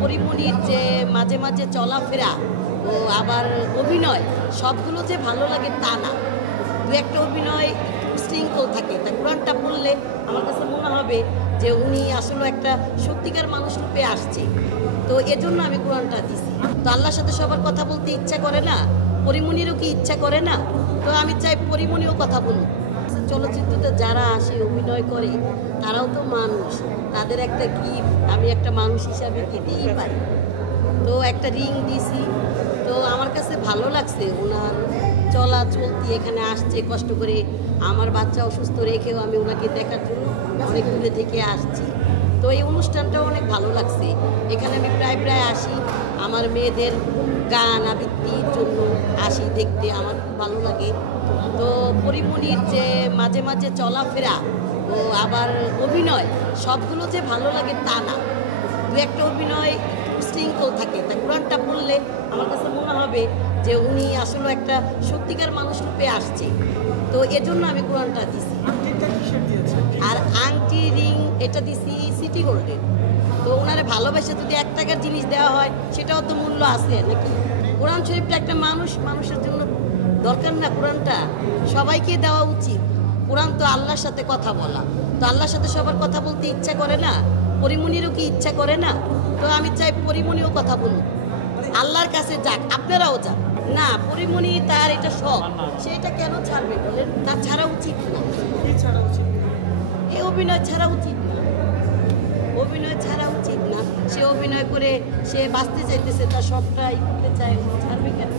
পরিমণির যে মাঝে মাঝে চলাফেরা ও আবার অভিনয় সবগুলো যে ভালো লাগে তা না। দু একটা অভিনয় শৃঙ্খল থাকে, তা কোরআনটা পড়লে আমার কাছে মনে হবে যে উনি আসলে একটা সত্যিকার মানুষ রূপে আসছে। তো এজন্য আমি কোরআনটা দিছি। তো আল্লাহর সাথে সবার কথা বলতে ইচ্ছা করে না, পরিমণিরও কি ইচ্ছা করে না? তো আমি চাই পরিমণিও কথা বলুক। চলচ্চিত্রতে যারা আসে অভিনয় করে তারাও তো মানুষ, তাদের একটা গিফট আমি একটা মানুষ হিসাবে দিতেই পারি। তো একটা রিং দিছি, তো আমার কাছে ভালো লাগছে ওনার চলতি এখানে আসছে কষ্ট করে। আমার বাচ্চা অসুস্থ রেখেও আমি ওনাকে দেখার জন্য অনেক দূরে থেকে আসছি। তো এই অনুষ্ঠানটাও অনেক ভালো লাগছে। এখানে আমি প্রায় আসি, আমার মেয়েদের গান আবৃত্তির জন্য আসি দেখতে, আমার খুব ভালো লাগে। তো পরিমণির যে মাঝে মাঝে চলাফেরা ও আবার অভিনয় সবগুলো যে ভালো লাগে তা না। দু একটা অভিনয় শৃঙ্খল থাকে, তা কোরআনটা পড়লে আমার কাছে মনে হবে যে উনি আসলে একটা সত্যিকার মানুষ রূপে আসছে। তো এজন্য আমি কোরআনটা দিছি। আর আংটি রিং এটা দিছি সিটি গোল্ডের। তো ওনারে ভালোবাসে যদি 1 টাকার জিনিস দেওয়া হয় সেটাও তো মূল্য আছে নাকি? কোরআন শরীফটা একটা মানুষের জন্য দরকার না? কোরআনটা সবাইকে দেওয়া উচিত। কোরআন তো আল্লাহর সাথে কথা বলা, তো আল্লাহর সাথে সবার কথা বলতে ইচ্ছা করে না, পরিমণিরও কি ইচ্ছা করে না? তো আমি চাই পরিমণিও কথা বলুক, আল্লাহর কাছে যাক, আপনারাও যান। না, পরিমণি তার এটা শখ, সেটা কেন ছাড়বে বলেন? তার ছাড়া উচিত না, এই অভিনয় ছাড়া উচিত না, অভিনয় ছাড়া উচিত না। সে অভিনয় করে সে বাঁচতে চাইতেছে, তার সবটাই করতে চায়, ছাড়বে কেন?